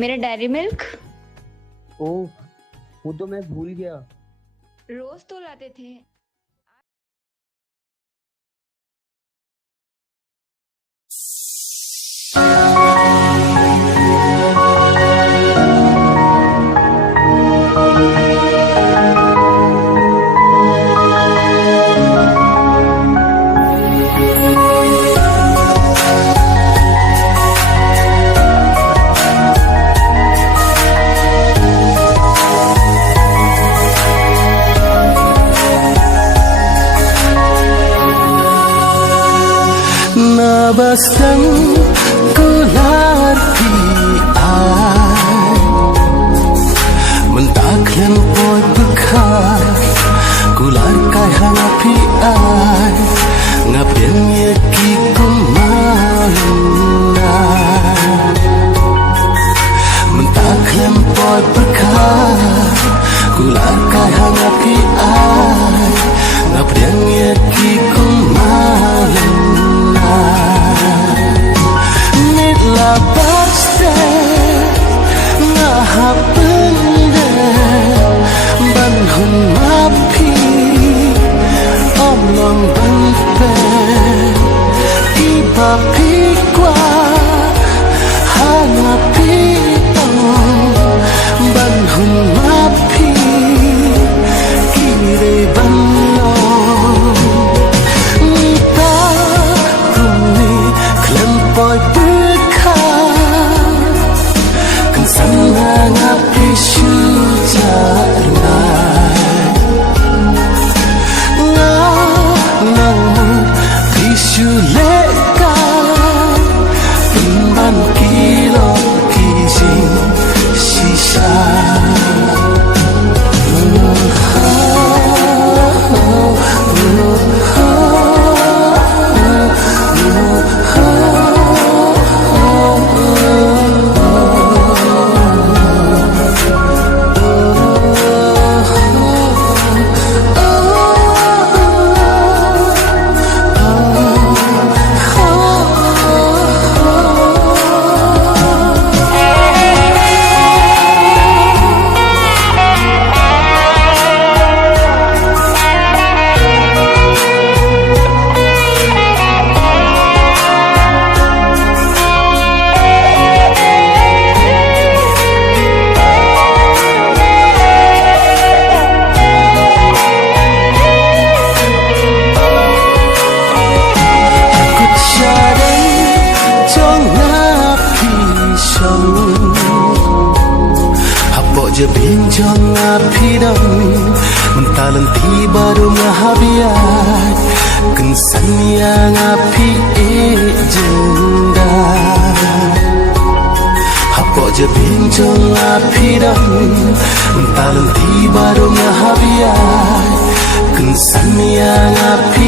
मेरा dairy milk ओह, वो तो मैं भूल गया। रोज तो लाते थे। Nabasang kularti ay mentaklan po'y bekas kular kay hangapi ay ngapin yaki kumalunay mentaklan po'y bekas kular kay hangapi ay ngapin yaki kumalunay Nitla basta ngahapende banhun mapi omlong banpe iba pikwa hangapi banhun mapi kire banlong nita kumi klempoy Sanang api syujarnai Nangmu visulekan Imban kilo kijing sisa Binjong api dong mentalan tiba dong habiat kensan yang api jenda hapo je binjong api dong mentalan tiba dong habiat kensan yang api